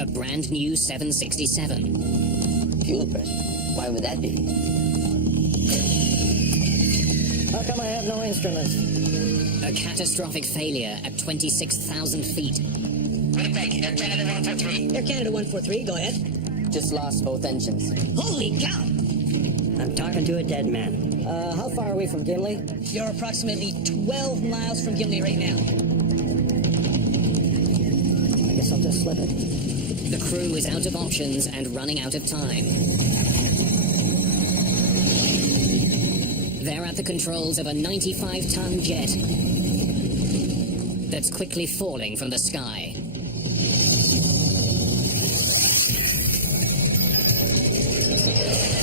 A brand new 767. Fuel pressure? Why would that be? How come I have no instruments? A catastrophic failure at 26,000 feet. Winnipeg, Air Canada 143. Air Canada 143, go ahead. Just lost both engines. Holy cow! I'm talking to a dead man. How far are we from Gimli? You're approximately 12 miles from Gimli right now. I guess I'll just slip it. The crew is out of options and running out of time. They're at the controls of a 95-ton jet that's quickly falling from the sky.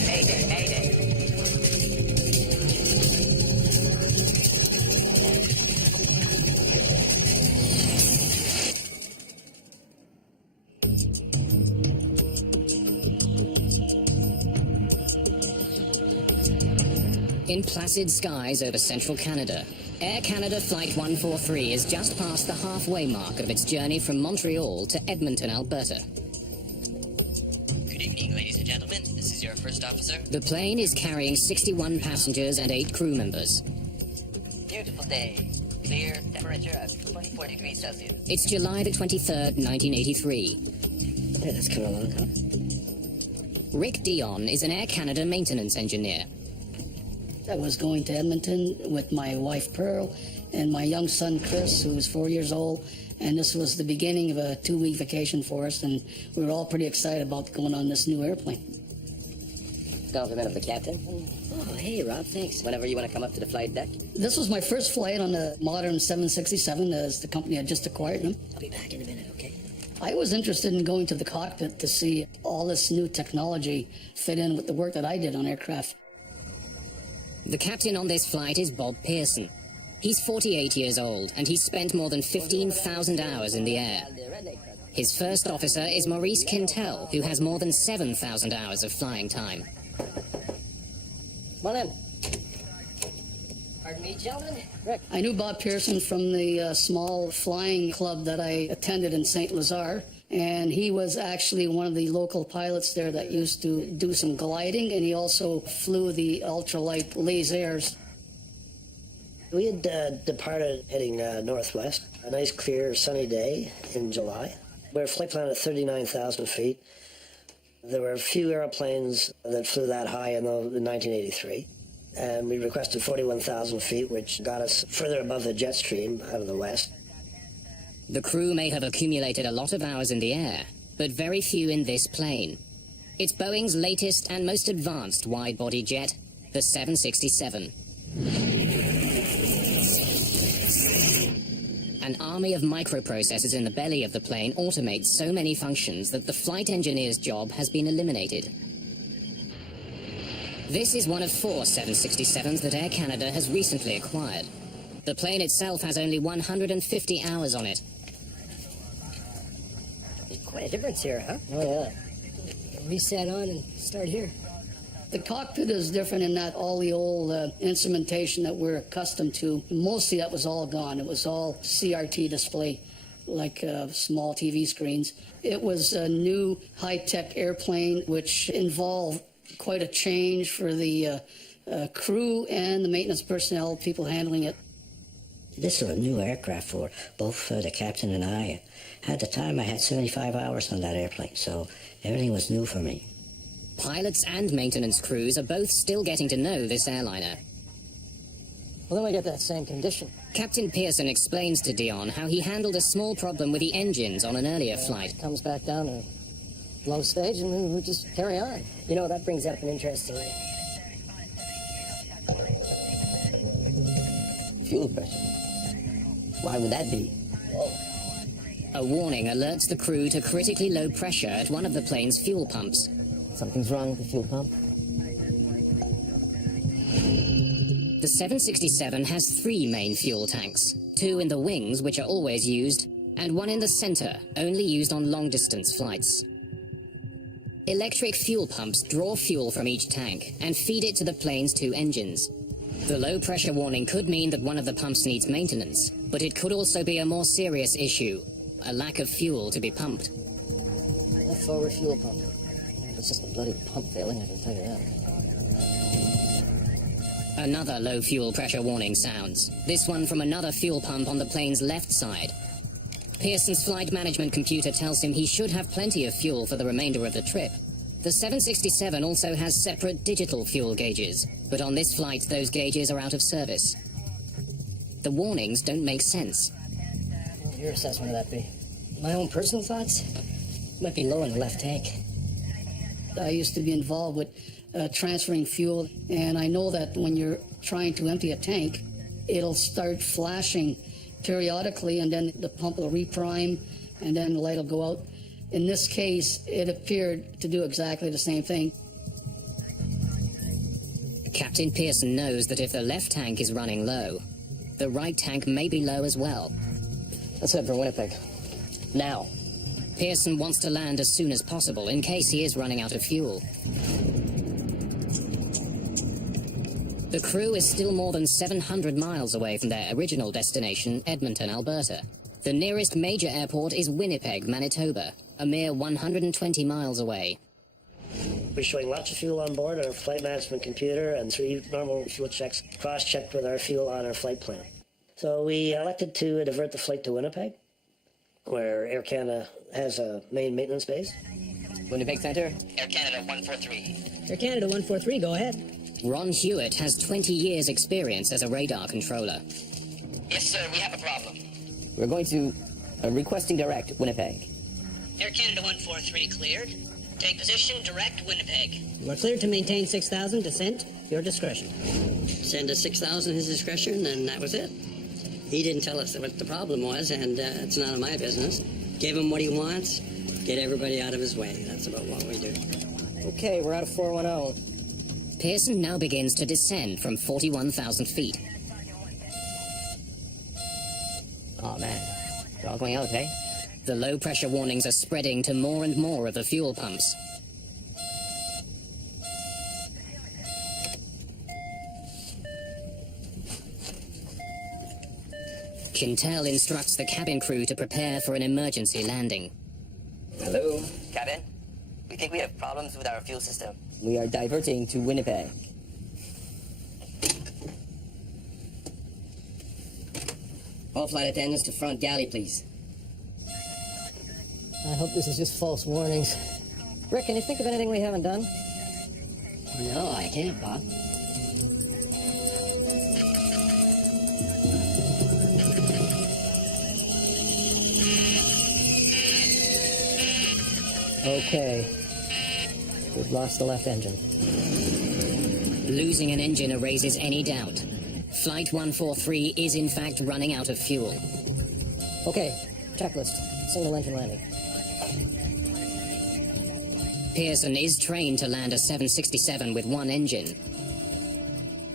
Mayday, Mayday. In placid skies over central Canada, Air Canada Flight 143 is just past the halfway mark of its journey from Montreal to Edmonton, Alberta. Good evening, ladies and gentlemen. This is your first officer. The plane is carrying 61 passengers and 8 crew members. Beautiful day. Clear, temperature of 24 degrees Celsius. It's July the 23rd, 1983. Yeah, that's come along, huh? Rick Dion is an Air Canada maintenance engineer. I was going to Edmonton with my wife Pearl and my young son Chris, who was 4 years old, and this was the beginning of a 2-week vacation for us, and we were all pretty excited about going on this new airplane. Compliment of the captain. Oh, hey, Rob, thanks. Whenever you want to come up to the flight deck. This was my first flight on a modern 767, as the company had just acquired them. I'll be back in a minute, okay? I was interested in going to the cockpit to see all this new technology fit in with the work that I did on aircraft. The captain on this flight is Bob Pearson. He's 48 years old, and he's spent more than 15,000 hours in the air. His first officer is Maurice Quintel, who has more than 7,000 hours of flying time. Come on in. Pardon me, gentlemen. Rick. I knew Bob Pearson from the small flying club that I attended in St. Lazare, and he was actually one of the local pilots there that used to do some gliding, and he also flew the ultralight lasers. We had departed heading northwest. A nice, clear, sunny day in July. We were flight plan at 39,000 feet. There were a few airplanes that flew that high in 1983. And we requested 41,000 feet, which got us further above the jet stream out of the west. The crew may have accumulated a lot of hours in the air, but very few in this plane. It's Boeing's latest and most advanced wide-body jet, the 767. An army of microprocessors in the belly of the plane automates so many functions that the flight engineer's job has been eliminated. This is one of 4 767s that Air Canada has recently acquired. The plane itself has only 150 hours on it. Quite a difference here, huh? Oh, yeah. Reset on and start here. The cockpit is different in that all the old instrumentation that we're accustomed to, mostly that was all gone. It was all CRT display, like small TV screens. It was a new high-tech airplane, which involved quite a change for the crew and the maintenance personnel, people handling it. This was a new aircraft for both the captain and I. At the time, I had 75 hours on that airplane, so everything was new for me. Pilots and maintenance crews are both still getting to know this airliner. Well, then we get that same condition. Captain Pearson explains to Dion how he handled a small problem with the engines on an earlier flight. It comes back down to low stage, and we just carry on. You know, that brings up an interesting... Fuel pressure? Why would that be? A warning alerts the crew to critically low pressure at one of the plane's fuel pumps. Something's wrong with the fuel pump. The 767 has 3 main fuel tanks, 2 in the wings, which are always used, and 1 in the center, only used on long-distance flights. Electric fuel pumps draw fuel from each tank and feed it to the plane's 2 engines. The low-pressure warning could mean that one of the pumps needs maintenance, but it could also be a more serious issue, a lack of fuel to be pumped. That forward fuel pump. It's just a bloody pump failing, I can tell you that. Another low fuel pressure warning sounds. This one from another fuel pump on the plane's left side. Pearson's flight management computer tells him he should have plenty of fuel for the remainder of the trip. The 767 also has separate digital fuel gauges, but on this flight those gauges are out of service. The warnings don't make sense. What would your assessment of that be? My own personal thoughts? Might be low in the left tank. I used to be involved with transferring fuel, and I know that when you're trying to empty a tank, it'll start flashing periodically, and then the pump will reprime, and then the light will go out. In this case, it appeared to do exactly the same thing. Captain Pearson knows that if the left tank is running low, the right tank may be low as well. Let's head for Winnipeg. Now. Pearson wants to land as soon as possible in case he is running out of fuel. The crew is still more than 700 miles away from their original destination, Edmonton, Alberta. The nearest major airport is Winnipeg, Manitoba, a mere 120 miles away. We're showing lots of fuel on board our flight management computer and 3 normal fuel checks cross-checked with our fuel on our flight plan. So we elected to divert the flight to Winnipeg, where Air Canada has a main maintenance base. Winnipeg Center. Air Canada 143. Air Canada 143, go ahead. Ron Hewitt has 20 years' experience as a radar controller. Yes, sir, we have a problem. We're going to requesting direct Winnipeg. Air Canada 143 cleared. Take position, direct Winnipeg. We're cleared to maintain 6,000. Descent, your discretion. Send us 6,000 his discretion, and that was it. He didn't tell us what the problem was, and it's none of my business. Give him what he wants, get everybody out of his way. That's about what we do. Okay, we're out of 410. Pearson now begins to descend from 41,000 feet. Oh man, it's all going out, okay? The low pressure warnings are spreading to more and more of the fuel pumps. Quintel instructs the cabin crew to prepare for an emergency landing. Hello. Captain, we think we have problems with our fuel system. We are diverting to Winnipeg. All flight attendants to front galley, please. I hope this is just false warnings. Rick, can you think of anything we haven't done? No, I can't, Bob. Okay. We've lost the left engine. Losing an engine erases any doubt. Flight 143 is in fact running out of fuel. Okay, checklist. Single engine landing. Pearson is trained to land a 767 with one engine.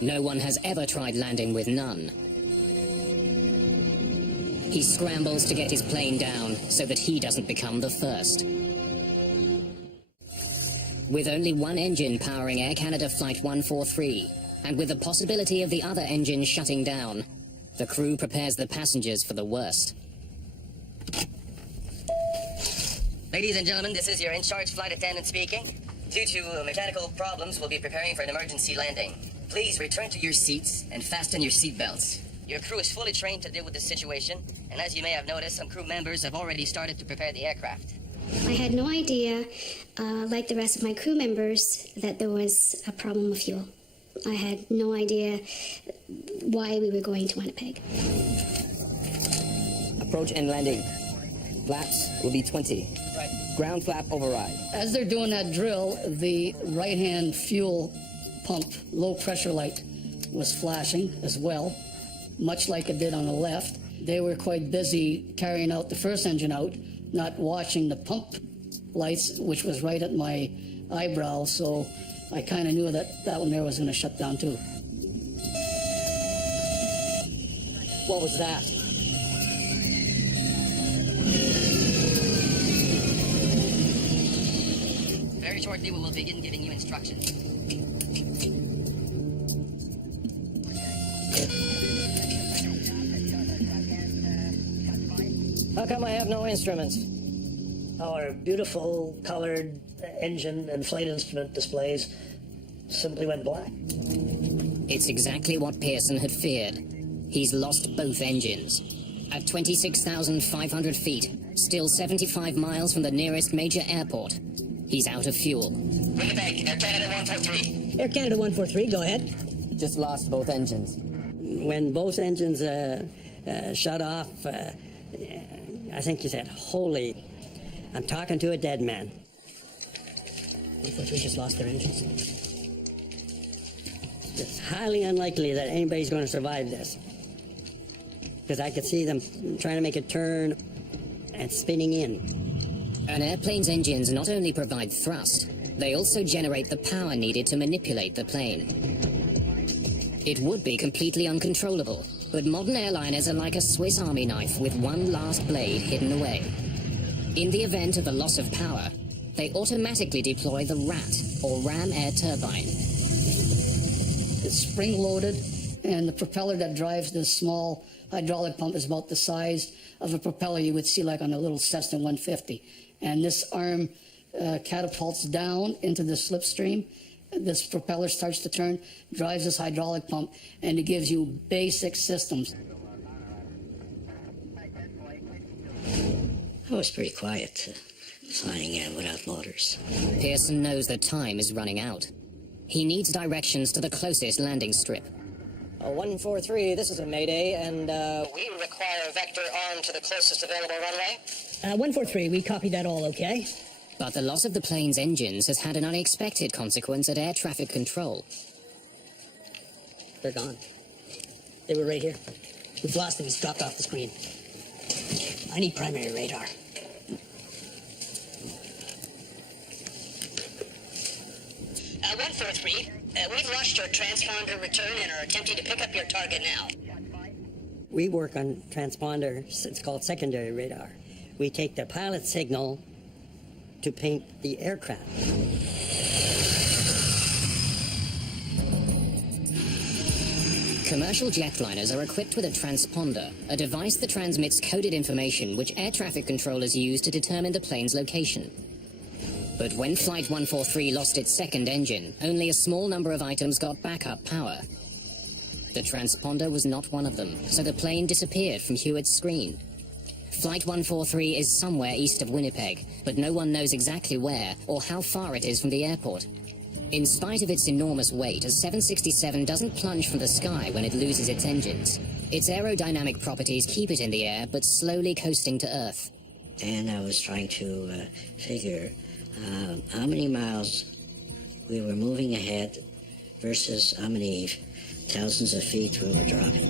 No one has ever tried landing with none. He scrambles to get his plane down so that he doesn't become the first. With only one engine powering Air Canada Flight 143, and with the possibility of the other engine shutting down, the crew prepares the passengers for the worst. Ladies and gentlemen, this is your in-charge flight attendant speaking. Due to mechanical problems, we'll be preparing for an emergency landing. Please return to your seats and fasten your seat belts. Your crew is fully trained to deal with this situation, and as you may have noticed, some crew members have already started to prepare the aircraft. I had no idea, like the rest of my crew members, that there was a problem with fuel. I had no idea why we were going to Winnipeg. Approach and landing. Flaps will be 20. Right. Ground flap override. As they're doing that drill, the right-hand fuel pump low pressure light was flashing as well, much like it did on the left. They were quite busy carrying out the first engine out, not watching the pump lights, which was right at my eyebrow, so I kind of knew that that one there was going to shut down too. What was that? Very shortly, we will begin giving you instructions. How come I have no instruments? Our beautiful colored engine and flight instrument displays simply went black. It's exactly what Pearson had feared. He's lost both engines. At 26,500 feet, still 75 miles from the nearest major airport, he's out of fuel. Winnipeg, Air Canada 143. Air Canada 143, go ahead. Just lost both engines. When both engines shut off, I think you said, holy, I'm talking to a dead man. 143 just lost their engines. It's highly unlikely that anybody's going to survive this. Because I could see them trying to make a turn and spinning in. An airplane's engines not only provide thrust, they also generate the power needed to manipulate the plane. It would be completely uncontrollable, but modern airliners are like a Swiss Army knife with one last blade hidden away. In the event of a loss of power, they automatically deploy the RAT, or ram air turbine. It's spring-loaded, and the propeller that drives the small hydraulic pump is about the size of a propeller you would see like on a little Cessna 150. And this arm catapults down into the slipstream. This propeller starts to turn, drives this hydraulic pump, and it gives you basic systems. I was pretty quiet flying without motors. Pearson knows that time is running out. He needs directions to the closest landing strip. 143, this is a Mayday, and We require a vector arm to the closest available runway. 143, we copied that all okay. But the loss of the plane's engines has had an unexpected consequence at air traffic control. They're gone. They were right here. We've lost them, he's dropped off the screen. I need primary radar. Uh, 143, we've lost your transponder return and are attempting to pick up your target now. We work on transponders, it's called secondary radar. We take the pilot signal to paint the aircraft. Commercial jetliners are equipped with a transponder, a device that transmits coded information which air traffic controllers use to determine the plane's location. But when Flight 143 lost its second engine, only a small number of items got backup power. The transponder was not one of them, so the plane disappeared from Hewitt's screen. Flight 143 is somewhere east of Winnipeg, but no one knows exactly where or how far it is from the airport. In spite of its enormous weight, a 767 doesn't plunge from the sky when it loses its engines. Its aerodynamic properties keep it in the air, but slowly coasting to Earth. And I was trying to figure how many miles we were moving ahead versus how many thousands of feet we were dropping.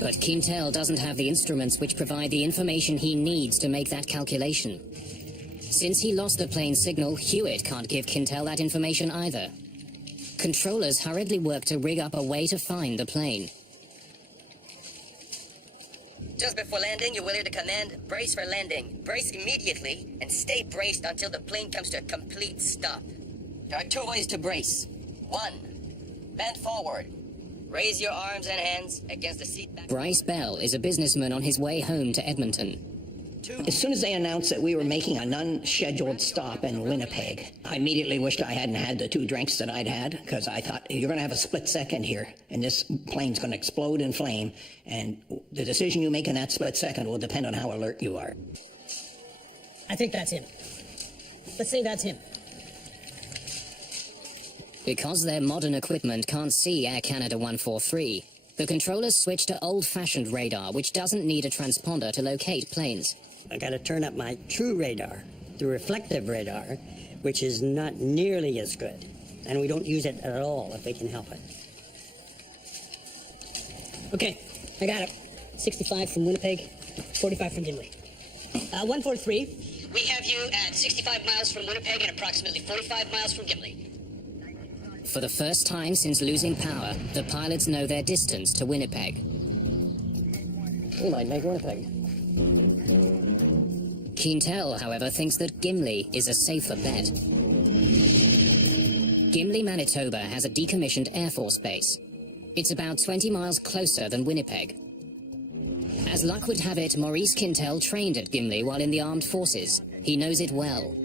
But Quintel doesn't have the instruments which provide the information he needs to make that calculation. Since he lost the plane's signal, Hewitt can't give Quintel that information either. Controllers hurriedly work to rig up a way to find the plane. Just before landing, you will hear the command, brace for landing. Brace immediately and stay braced until the plane comes to a complete stop. There are two ways to brace. One, bend forward. Raise your arms and hands against the seat back. Bryce Bell is a businessman on his way home to Edmonton. As soon as they announced that we were making an unscheduled stop in Winnipeg, I immediately wished I hadn't had the 2 drinks that I'd had, because I thought, you're going to have a split second here, and this plane's going to explode in flame, and the decision you make in that split second will depend on how alert you are. I think that's him. Let's say that's him. Because their modern equipment can't see Air Canada 143, the controllers switch to old-fashioned radar, which doesn't need a transponder to locate planes. I got to turn up my true radar, the reflective radar, which is not nearly as good. And we don't use it at all if we can help it. Okay, I got it. 65 from Winnipeg, 45 from Gimli. 143. We have you at 65 miles from Winnipeg and approximately 45 miles from Gimli. For the first time since losing power, the pilots know their distance to Winnipeg. We might make Winnipeg. Quintel, however, thinks that Gimli is a safer bet. Gimli, Manitoba has a decommissioned Air Force base. It's about 20 miles closer than Winnipeg. As As luck would have it, Maurice Quintel trained at Gimli while in the armed forces. He knows it well.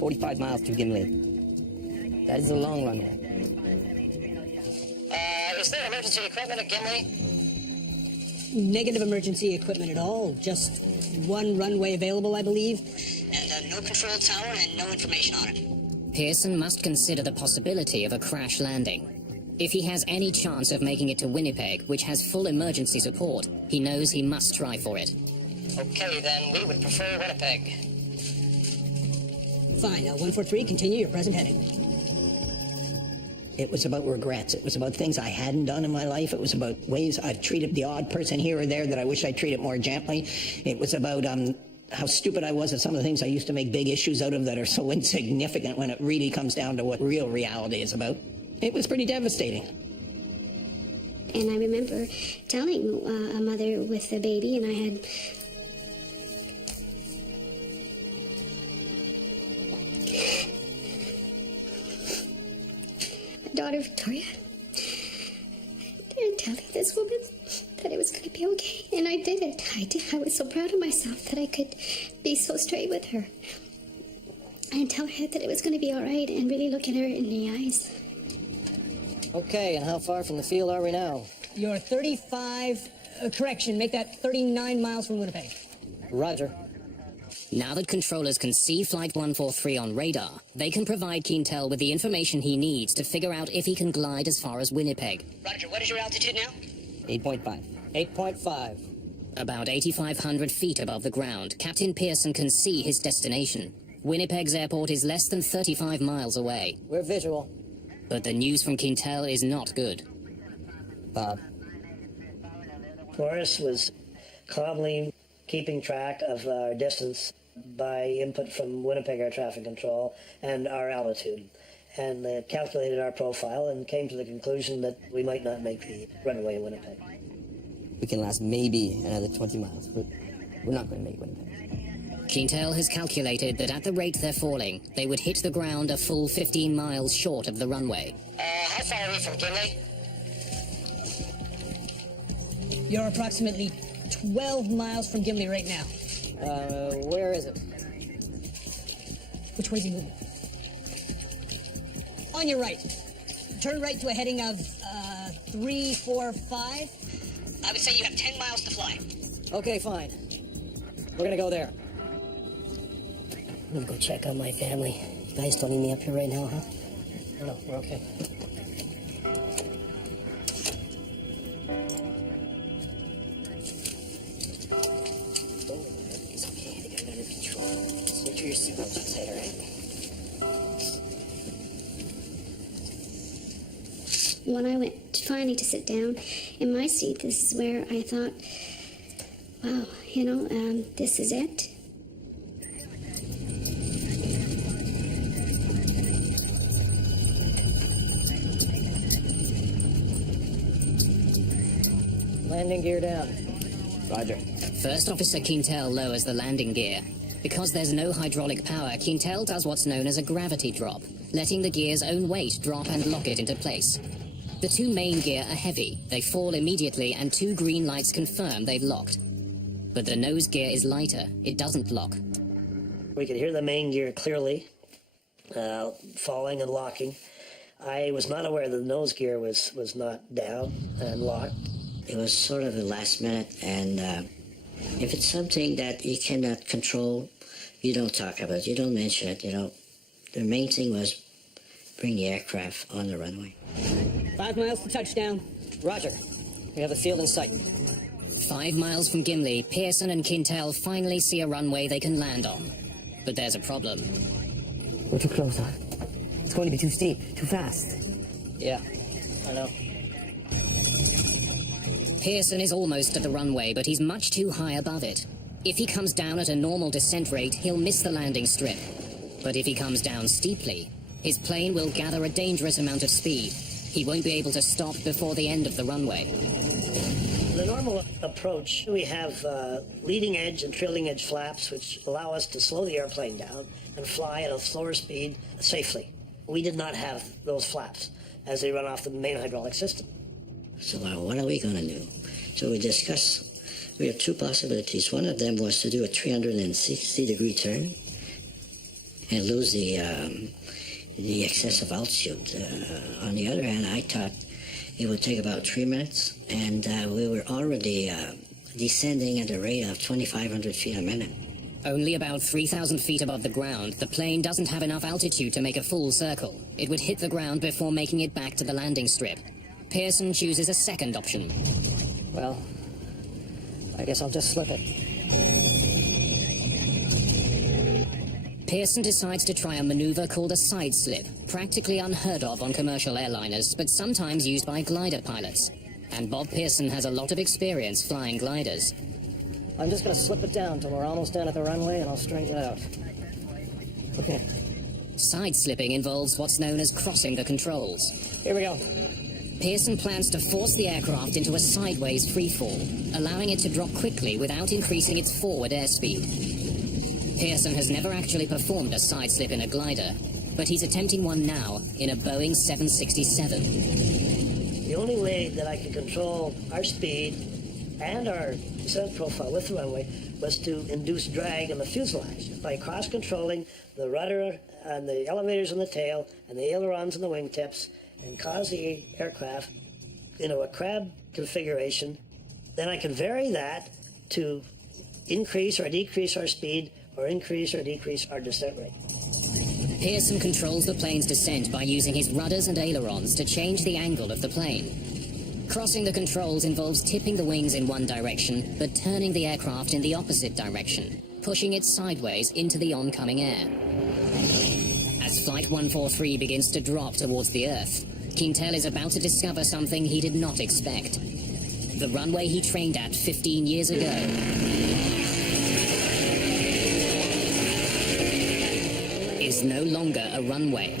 45 miles to Gimli. That is a long runway. Is there emergency equipment at Gimli? Negative emergency equipment at all. Just one runway available, I believe. And no control tower and no information on it. Pearson must consider the possibility of a crash landing. If he has any chance of making it to Winnipeg, which has full emergency support, he knows he must try for it. Okay, then we would prefer Winnipeg. Fine. 143, continue your present heading. It was about regrets. It was about things I hadn't done in my life. It was about ways I've treated the odd person here or there that I wish I'd treated more gently. It was about how stupid I was at some of the things I used to make big issues out of that are so insignificant when it really comes down to what real reality is about. It was pretty devastating. And I remember telling a mother with a baby, and I had my daughter Victoria, and telling this woman that it was going to be okay. And I did it. I did. I was so proud of myself that I could be so straight with her and tell her that it was going to be all right and really look at her in the eyes. Okay, and how far from the field are we now? You're 35, correction, make that 39 miles from Winnipeg. Roger. Now that controllers can see Flight 143 on radar, they can provide Quintel with the information he needs to figure out if he can glide as far as Winnipeg. Roger, what is your altitude now? 8.5. 8.5. About 8,500 feet above the ground, Captain Pearson can see his destination. Winnipeg's airport is less than 35 miles away. We're visual. But the news from Quintel is not good. Bob. Morris was calmly keeping track of our distance by input from Winnipeg Air Traffic Control and our altitude, and calculated our profile and came to the conclusion that we might not make the runway in Winnipeg. We can last maybe another 20 miles, but we're not going to make Winnipeg. Quintel has calculated that at the rate they're falling, they would hit the ground a full 15 miles short of the runway. How far are we from Gimli? You're approximately 12 miles from Gimli right now. Where is it? Which way's he moving? On your right. Turn right to a heading of 345. I would say you have 10 miles to fly. Okay, fine. We're going to go there. I'm gonna go check on my family. You guys don't need me up here right now, huh? No, we're okay. It's okay, I think I got it under control. Just make sure your seatbelt's tight, all right? When I went finally to sit down in my seat, this is where I thought, wow, this is it. Landing gear down. Roger. First Officer Quintel lowers the landing gear. Because there's no hydraulic power, Quintel does what's known as a gravity drop, letting the gear's own weight drop and lock it into place. The two main gear are heavy. They fall immediately, and two green lights confirm they've locked. But the nose gear is lighter. It doesn't lock. We could hear the main gear clearly, falling and locking. I was not aware that the nose gear was not down and locked. It was sort of the last minute, and if it's something that you cannot control, you don't talk about it, you don't mention it, The main thing was bring the aircraft on the runway. 5 miles to touchdown. Roger. We have the field in sight. 5 miles from Gimli, Pearson and Quintel finally see a runway they can land on. But there's a problem. We're too close, huh? It's going to be too steep, too fast. Yeah, I know. Pearson is almost at the runway, but he's much too high above it. If he comes down at a normal descent rate, he'll miss the landing strip. But if he comes down steeply, his plane will gather a dangerous amount of speed. He won't be able to stop before the end of the runway. The normal approach, we have leading edge and trailing edge flaps, which allow us to slow the airplane down and fly at a slower speed safely. We did not have those flaps as they run off the main hydraulic system. So what are we going to do? So we discussed, we have two possibilities. One of them was to do a 360-degree turn and lose the excess of altitude. On the other hand, I thought it would take about 3 minutes, and we were already descending at a rate of 2,500 feet a minute. Only about 3,000 feet above the ground, the plane doesn't have enough altitude to make a full circle. It would hit the ground before making it back to the landing strip. Pearson chooses a second option. Well, I guess I'll just slip it. Pearson decides to try a maneuver called a side slip, practically unheard of on commercial airliners, but sometimes used by glider pilots. And Bob Pearson has a lot of experience flying gliders. I'm just going to slip it down till we're almost down at the runway, and I'll straighten it out. Okay. Side slipping involves what's known as crossing the controls. Here we go. Pearson plans to force the aircraft into a sideways freefall, allowing it to drop quickly without increasing its forward airspeed. Pearson has never actually performed a side slip in a glider, but he's attempting one now in a Boeing 767. The only way that I could control our speed and our descent profile with the runway was to induce drag in the fuselage by cross-controlling the rudder and the elevators in the tail and the ailerons and the wingtips, and cause the aircraft into a crab configuration. Then I can vary that to increase or decrease our speed, or increase or decrease our descent rate. Pearson controls the plane's descent by using his rudders and ailerons to change the angle of the plane. Crossing the controls involves tipping the wings in one direction, but turning the aircraft in the opposite direction, pushing it sideways into the oncoming air. As Flight 143 begins to drop towards the Earth, Quintel is about to discover something he did not expect. The runway he trained at 15 years ago is no longer a runway.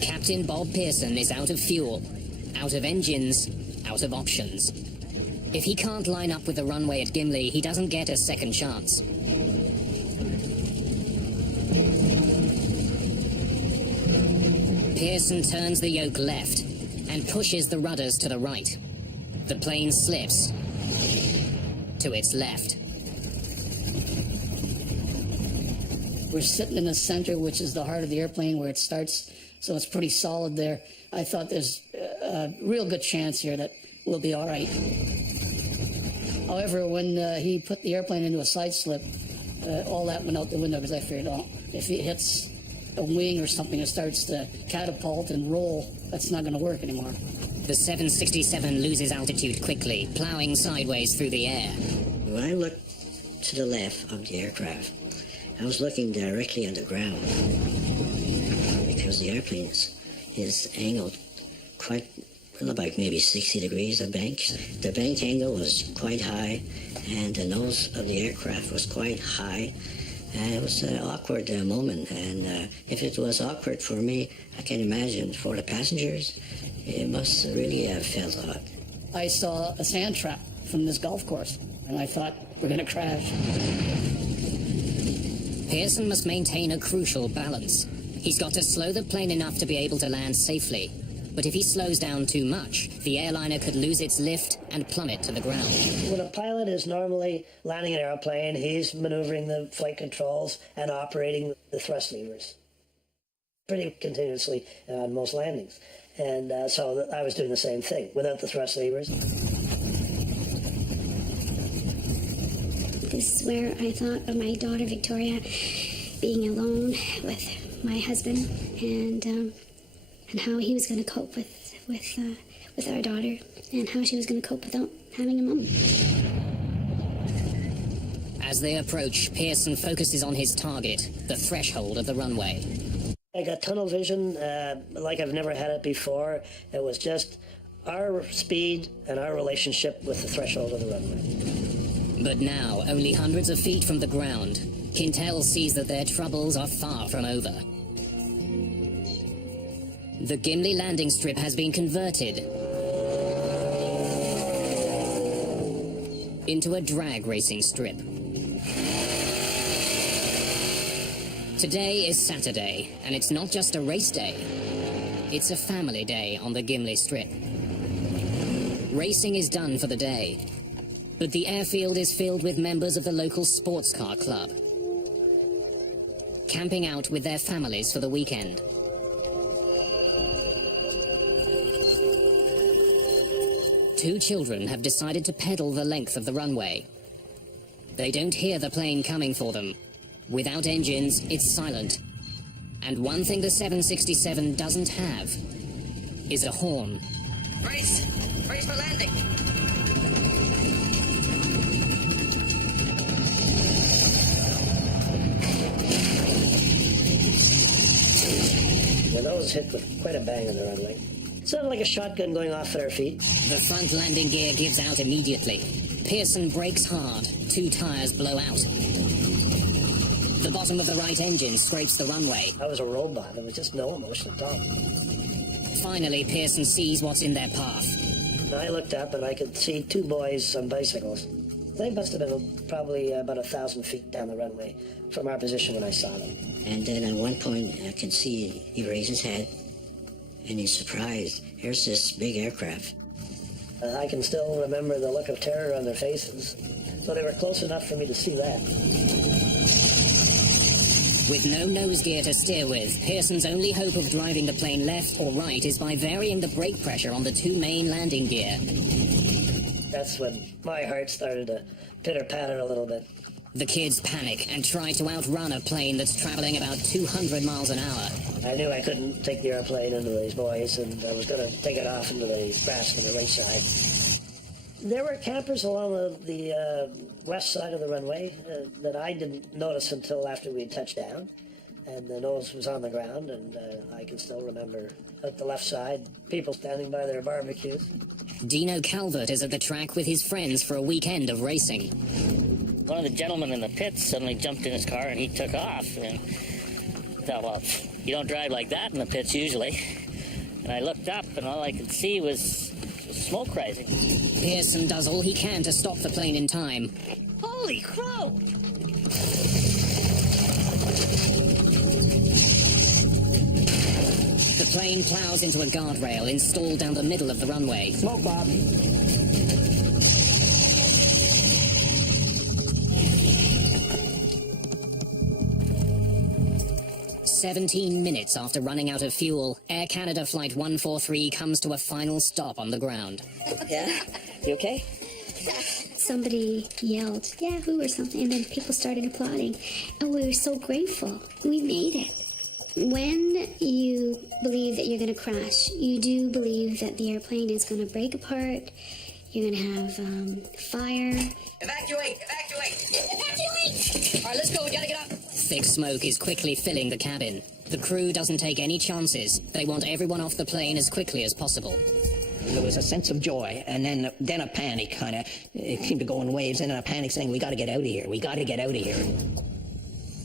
Captain Bob Pearson is out of fuel, out of engines, out of options. If he can't line up with the runway at Gimli, he doesn't get a second chance. Pearson turns the yoke left and pushes the rudders to the right. The plane slips to its left. We're sitting in the center, which is the heart of the airplane where it starts, so it's pretty solid there. I thought there's a real good chance here that we'll be all right. However, when he put the airplane into a side slip, all that went out the window, because I figured, oh, if it hits a wing or something, it starts to catapult and roll, that's not going to work anymore. The 767 loses altitude quickly, plowing sideways through the air. When I looked to the left of the aircraft, I was looking directly at the ground, because the airplane is angled quite, about maybe 60 degrees, the bank. The bank angle was quite high, and the nose of the aircraft was quite high. And it was an awkward moment, and if it was awkward for me, I can imagine for the passengers, it must really have felt odd. I saw a sand trap from this golf course, and I thought, we're going to crash. Pearson must maintain a crucial balance. He's got to slow the plane enough to be able to land safely. But if he slows down too much, the airliner could lose its lift and plummet to the ground. When a pilot is normally landing an airplane, he's maneuvering the flight controls and operating the thrust levers pretty continuously on most landings. And so I was doing the same thing without the thrust levers. This is where I thought of my daughter Victoria being alone with my husband, and how he was going to cope with our daughter, and how she was going to cope without having a mom. As they approach, Pearson focuses on his target, the threshold of the runway. I got tunnel vision like I've never had it before. It was just our speed and our relationship with the threshold of the runway. But now, only hundreds of feet from the ground, Quintel sees that their troubles are far from over. The Gimli landing strip has been converted into a drag racing strip. Today is Saturday, and it's not just a race day. It's a family day on the Gimli Strip. Racing is done for the day, but the airfield is filled with members of the local sports car club, camping out with their families for the weekend. Two children have decided to pedal the length of the runway. They don't hear the plane coming for them. Without engines, it's silent. And one thing the 767 doesn't have is a horn. Brace! Brace for landing! The nose hit with quite a bang on the runway. Sounded like a shotgun going off at our feet. The front landing gear gives out immediately. Pearson brakes hard. 2 tires blow out. The bottom of the right engine scrapes the runway. I was a robot. There was just no emotion at all. Finally, Pearson sees what's in their path. And I looked up and I could see 2 boys on bicycles. They must have been probably about 1,000 feet down the runway from our position when I saw them. And then at one point, I can see he raised his head, and he's surprised. Here's this big aircraft. I can still remember the look of terror on their faces. So they were close enough for me to see that. With no nose gear to steer with, Pearson's only hope of driving the plane left or right is by varying the brake pressure on the 2 main landing gear. That's when my heart started to pitter-patter a little bit. The kids panic and try to outrun a plane that's traveling about 200 miles an hour. I knew I couldn't take the airplane into these boys, and I was going to take it off into the grass on the right side. There were campers along the west side of the runway that I didn't notice until after we had touched down. And the nose was on the ground, and I can still remember at the left side, people standing by their barbecues. Dino Calvert is at the track with his friends for a weekend of racing. One of the gentlemen in the pits suddenly jumped in his car and he took off. And I thought, well, you don't drive like that in the pits usually. And I looked up and all I could see was smoke rising. Pearson does all he can to stop the plane in time. Holy crow! The plane plows into a guardrail installed down the middle of the runway. Smoke, Bob. 17 minutes after running out of fuel, Air Canada Flight 143 comes to a final stop on the ground. Yeah? You okay? Somebody yelled, Yahoo or something, and then people started applauding. And we were so grateful. We made it. When you believe that you're going to crash, you do believe that the airplane is going to break apart. You're going to have fire. Evacuate! Evacuate! Evacuate! All right, let's go. We gotta get up. Thick smoke is quickly filling the cabin. The crew doesn't take any chances. They want everyone off the plane as quickly as possible. There was a sense of joy, and then a panic, kind of. It seemed to go in waves, and then a panic saying, we got to get out of here. We got to get out of here.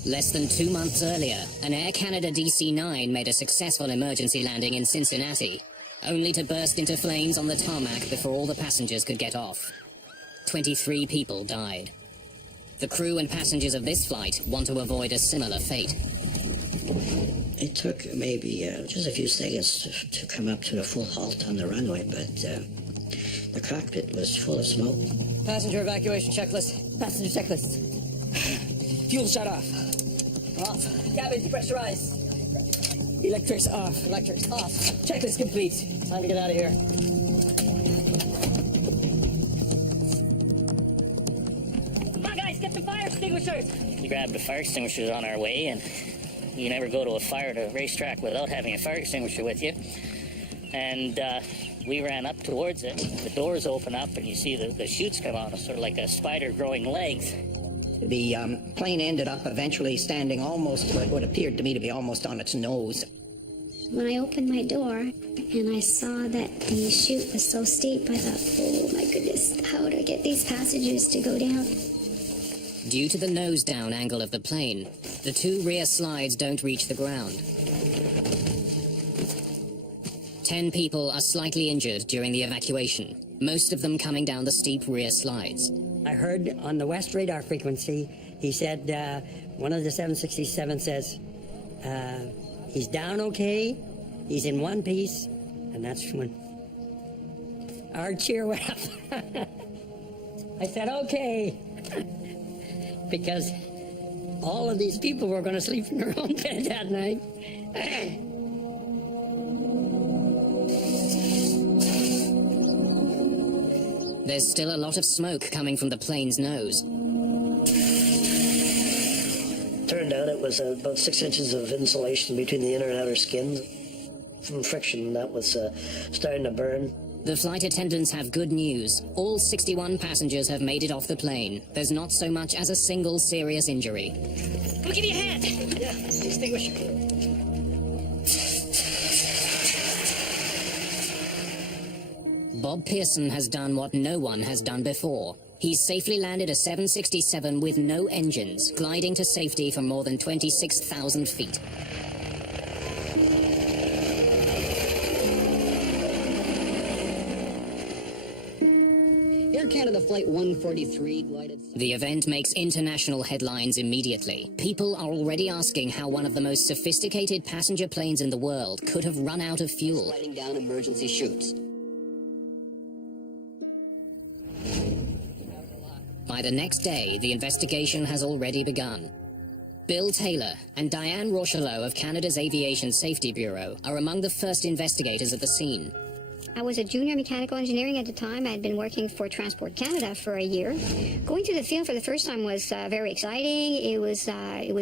Less than 2 months earlier, an Air Canada DC-9 made a successful emergency landing in Cincinnati, only to burst into flames on the tarmac before all the passengers could get off. 23 people died. The crew and passengers of this flight want to avoid a similar fate. It took maybe just a few seconds to come up to a full halt on the runway, but the cockpit was full of smoke. Passenger evacuation checklist. Passenger checklist. Fuel shut off. Off. Cabin depressurized. Electrics off. Electrics off. Checklist complete. Time to get out of here. Come on, guys, get the fire extinguishers. We grabbed the fire extinguishers on our way, and you never go to a fire at a racetrack without having a fire extinguisher with you. And we ran up towards it. The doors open up, and you see the chutes come out, sort of like a spider growing legs. The plane ended up eventually standing almost what appeared to me to be almost on its nose. When I opened my door and I saw that the chute was so steep, I thought, oh my goodness, how do I get these passengers to go down? Due to the nose-down angle of the plane, the 2 rear slides don't reach the ground. 10 people are slightly injured during the evacuation, most of them coming down the steep rear slides. I heard on the west radar frequency, he said, one of the 767 says, he's down okay, He's in one piece, and that's when our cheer went up. I said, okay, because all of these people were going to sleep in their own bed that night. There's still a lot of smoke coming from the plane's nose. Turned out it was about 6 inches of insulation between the inner and outer skins. From friction, that was starting to burn. The flight attendants have good news. All 61 passengers have made it off the plane. There's not so much as a single serious injury. I'll give you a hand. Yeah, extinguish. Bob Pearson has done what no one has done before. He's safely landed a 767 with no engines, gliding to safety from more than 26,000 feet. Air Canada Flight 143 glided... The event makes international headlines immediately. People are already asking how one of the most sophisticated passenger planes in the world could have run out of fuel. Sliding down emergency chutes. By the next day, the investigation has already begun. Bill Taylor and Diane Rochelot of Canada's Aviation Safety Bureau are among the first investigators at the scene. I was a junior mechanical engineering at the time. I had been working for Transport Canada for a year. Going to the field for the first time was very exciting. It was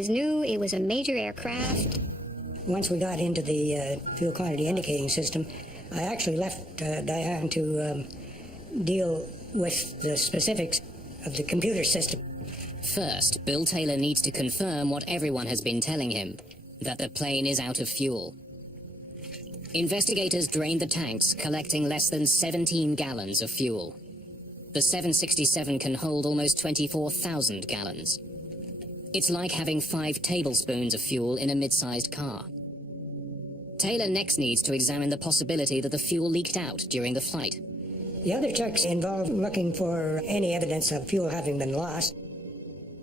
new. It was a major aircraft. Once we got into the fuel quantity indicating system, I actually left Diane to deal with the specifics of the computer system. First, Bill Taylor needs to confirm what everyone has been telling him, that the plane is out of fuel. Investigators drained the tanks, collecting less than 17 gallons of fuel. The 767 can hold almost 24,000 gallons. It's like having 5 tablespoons of fuel in a mid-sized car. Taylor next needs to examine the possibility that the fuel leaked out during the flight. The other checks involved looking for any evidence of fuel having been lost.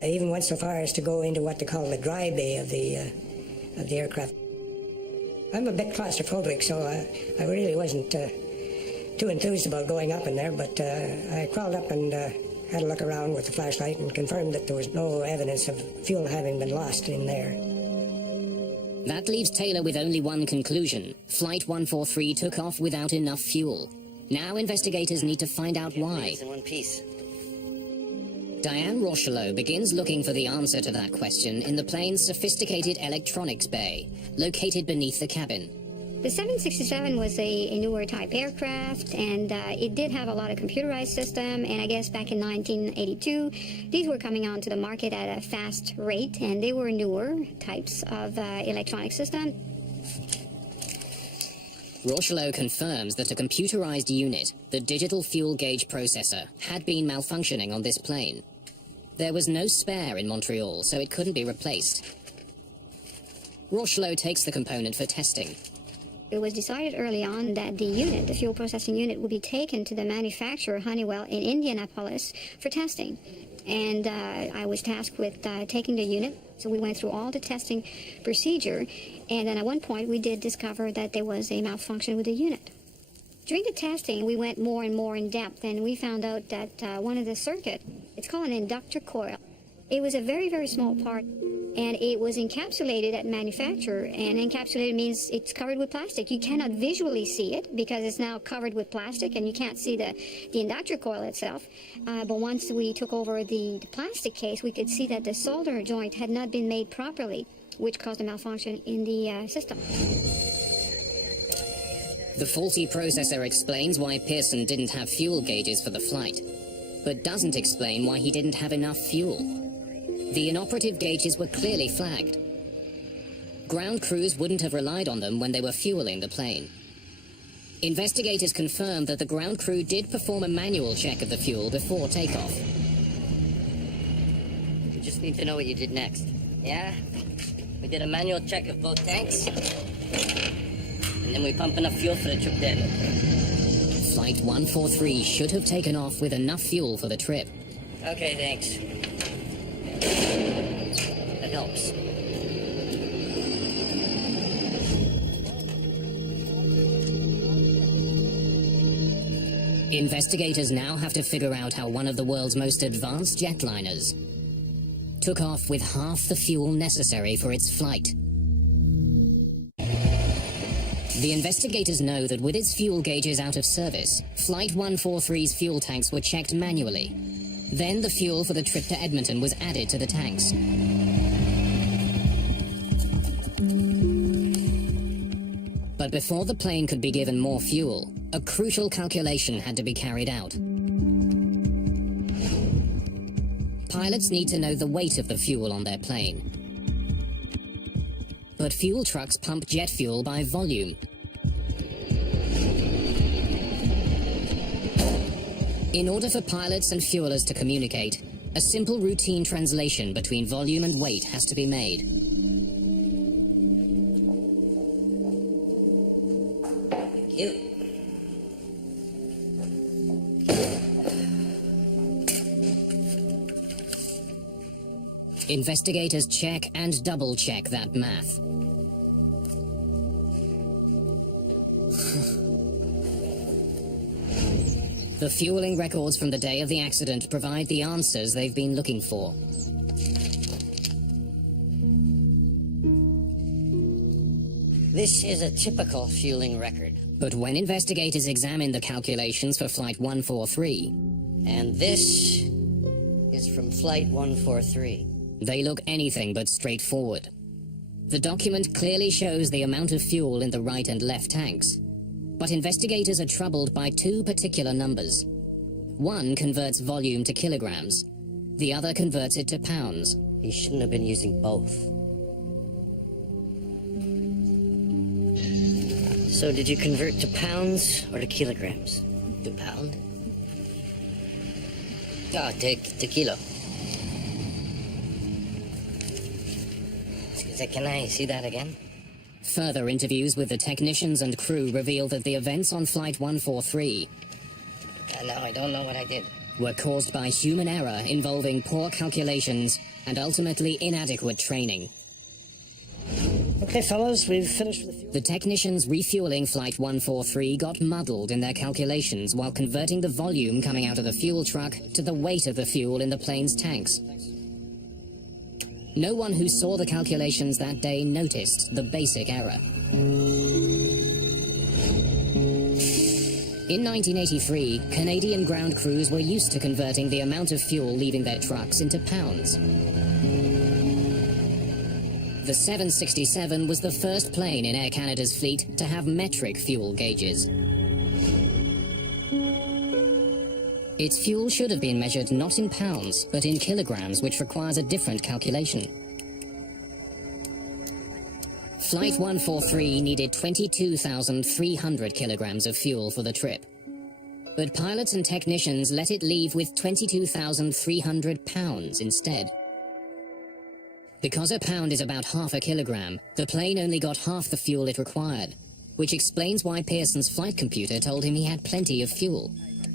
I even went so far as to go into what they call the dry bay of the aircraft. I'm a bit claustrophobic, so I really wasn't too enthused about going up in there, but I crawled up and had a look around with the flashlight and confirmed that there was no evidence of fuel having been lost in there. That leaves Taylor with only one conclusion. Flight 143 took off without enough fuel. Now investigators need to find out why. It's in one piece. Diane Rochelot begins looking for the answer to that question in the plane's sophisticated electronics bay, located beneath the cabin. The 767 was a newer type aircraft, and it did have a lot of computerized system, and I guess back in 1982, these were coming onto the market at a fast rate, and they were newer types of electronic system. Rochelot confirms that a computerized unit, the digital fuel gauge processor, had been malfunctioning on this plane. There was no spare in Montreal, so it couldn't be replaced. Rochelot takes the component for testing. It was decided early on that the unit, the fuel processing unit, would be taken to the manufacturer, Honeywell, in Indianapolis for testing. And I was tasked with taking the unit, so we went through all the testing procedure, and then at one point we did discover that there was a malfunction with the unit. During the testing, we went more and more in depth, and we found out that one of the circuit, it's called an inductor coil. It was a very, very small part, and it was encapsulated at manufacture, and encapsulated means it's covered with plastic. You cannot visually see it because it's now covered with plastic, and you can't see the inductor coil itself. But once we took over the plastic case, we could see that the solder joint had not been made properly, which caused a malfunction in the system. The faulty processor explains why Pearson didn't have fuel gauges for the flight, but doesn't explain why he didn't have enough fuel. The inoperative gauges were clearly flagged. Ground crews wouldn't have relied on them when they were fueling the plane. Investigators confirmed that the ground crew did perform a manual check of the fuel before takeoff. We just need to know what you did next. Yeah? We did a manual check of both tanks, and then we pumped enough fuel for the trip there. Flight 143 should have taken off with enough fuel for the trip. Okay, thanks. That helps. Investigators now have to figure out how one of the world's most advanced jetliners took off with half the fuel necessary for its flight. The investigators know that with its fuel gauges out of service, Flight 143's fuel tanks were checked manually. Then the fuel for the trip to Edmonton was added to the tanks. But before the plane could be given more fuel, a crucial calculation had to be carried out. Pilots need to know the weight of the fuel on their plane. But fuel trucks pump jet fuel by volume. In order for pilots and fuelers to communicate, a simple routine translation between volume and weight has to be made. Thank you. Investigators check and double-check that math. The fueling records from the day of the accident provide the answers they've been looking for. This is a typical fueling record. But when investigators examine the calculations for Flight 143... And this is from Flight 143. They look anything but straightforward. The document clearly shows the amount of fuel in the right and left tanks. But investigators are troubled by two particular numbers. One converts volume to kilograms. The other converts it to pounds. He shouldn't have been using both. So did you convert to pounds or to kilograms? To pound? Ah, to kilo. Can I see that again? Further interviews with the technicians and crew reveal that the events on Flight 143 Now I don't know what I did. were caused by human error involving poor calculations and ultimately inadequate training. Okay, fellas, we've finished with the fuel. The technicians refueling Flight 143 got muddled in their calculations while converting the volume coming out of the fuel truck to the weight of the fuel in the plane's tanks. No one who saw the calculations that day noticed the basic error. In 1983, Canadian ground crews were used to converting the amount of fuel leaving their trucks into pounds. The 767 was the first plane in Air Canada's fleet to have metric fuel gauges. Its fuel should have been measured not in pounds, but in kilograms, which requires a different calculation. Flight 143 needed 22,300 kilograms of fuel for the trip. But pilots and technicians let it leave with 22,300 pounds instead. Because a pound is about half a kilogram, the plane only got half the fuel it required, which explains why Pearson's flight computer told him he had plenty of fuel.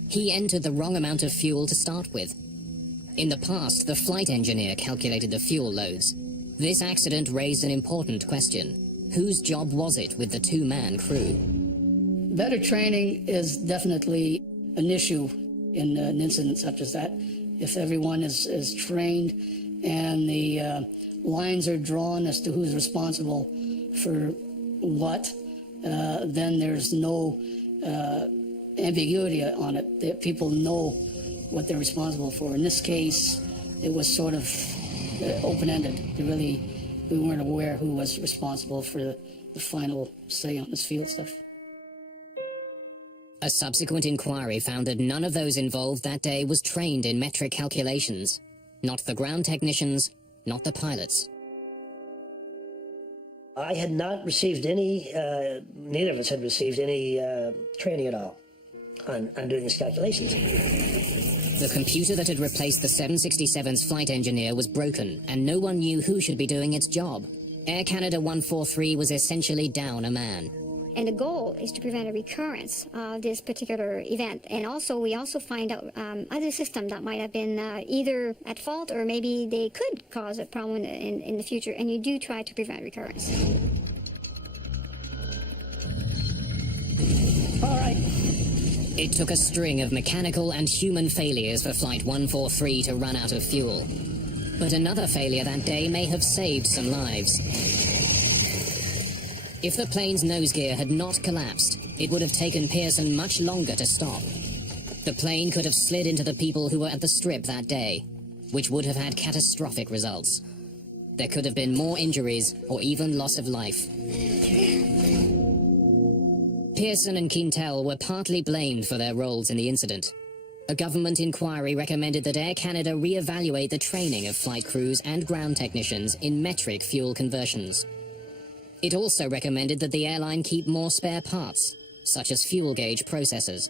He entered the wrong amount of fuel to start with. In the past, the flight engineer calculated the fuel loads. This accident raised an important question. Whose job was it with the two-man crew? Better training is definitely an issue in an incident such as that. If everyone is trained and the lines are drawn as to who's responsible for what, then there's no ambiguity on it. People know what they're responsible for. In this case, it was sort of open-ended. We weren't aware who was responsible for the final say on this field stuff. A subsequent inquiry found that none of those involved that day was trained in metric calculations. Not the ground technicians, not the pilots. I had not received any, neither of us had received any training at all on doing these calculations. The computer that had replaced the 767's flight engineer was broken, and no one knew who should be doing its job. Air Canada 143 was essentially down a man. And the goal is to prevent a recurrence of this particular event. And also, we also find out other systems that might have been either at fault or maybe they could cause a problem in the future. And you do try to prevent recurrence. All right. It took a string of mechanical and human failures for Flight 143 to run out of fuel. But another failure that day may have saved some lives. If the plane's nose gear had not collapsed, it would have taken Pearson much longer to stop. The plane could have slid into the people who were at the strip that day, which would have had catastrophic results. There could have been more injuries or even loss of life. Pearson and Quintel were partly blamed for their roles in the incident. A government inquiry recommended that Air Canada re-evaluate the training of flight crews and ground technicians in metric fuel conversions. It also recommended that the airline keep more spare parts, such as fuel gauge processors.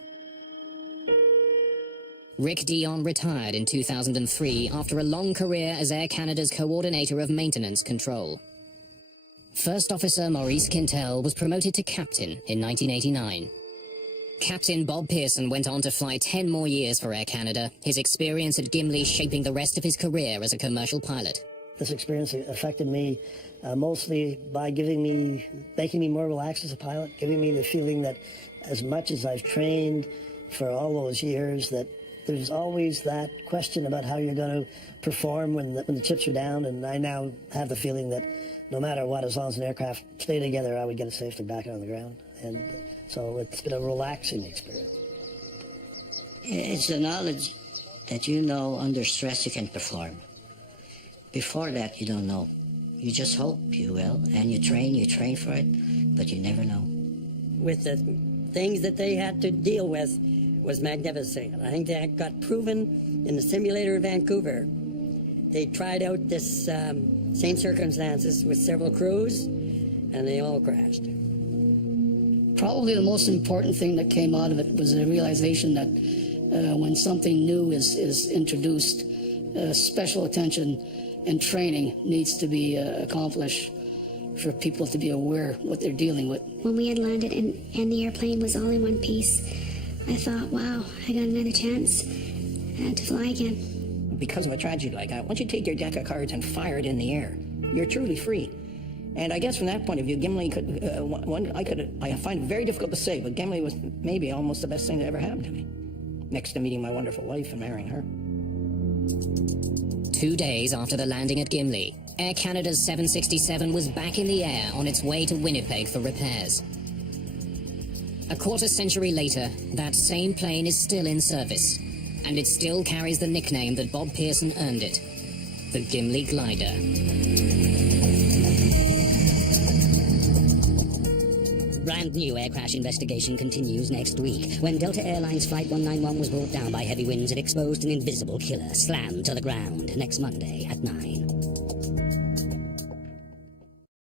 Rick Dion retired in 2003 after a long career as Air Canada's coordinator of maintenance control. First Officer Maurice Quintel was promoted to captain in 1989. Captain Bob Pearson went on to fly 10 more years for Air Canada, his experience at Gimli shaping the rest of his career as a commercial pilot. This experience affected me mostly by making me more relaxed as a pilot, giving me the feeling that as much as I've trained for all those years, that there's always that question about how you're going to perform when the chips are down, and I now have the feeling that no matter what, as long as an aircraft stayed together, I would get it safely back on the ground. And so it's been a relaxing experience. It's the knowledge that you know under stress you can perform. Before that, you don't know. You just hope you will, and you train for it, but you never know. With the things that they had to deal with was magnificent. I think that got proven in the simulator in Vancouver. They tried out this same circumstances with several crews, and they all crashed. Probably the most important thing that came out of it was the realization that when something new is introduced, special attention and training needs to be accomplished for people to be aware what they're dealing with. When we had landed and the airplane was all in one piece, I thought, wow, I got another chance to fly again. Because of a tragedy like that, once you take your deck of cards and fire it in the air, you're truly free. And I guess from that point of view, Gimli could, I find it very difficult to say, but Gimli was maybe almost the best thing that ever happened to me, next to meeting my wonderful wife and marrying her. 2 days after the landing at Gimli, Air Canada's 767 was back in the air on its way to Winnipeg for repairs. A quarter century later, that same plane is still in service, and it still carries the nickname that Bob Pearson earned it, the Gimli Glider. Brand new air crash investigation continues next week, when Delta Airlines Flight 191 was brought down by heavy winds and exposed an invisible killer, slammed to the ground next Monday at 9.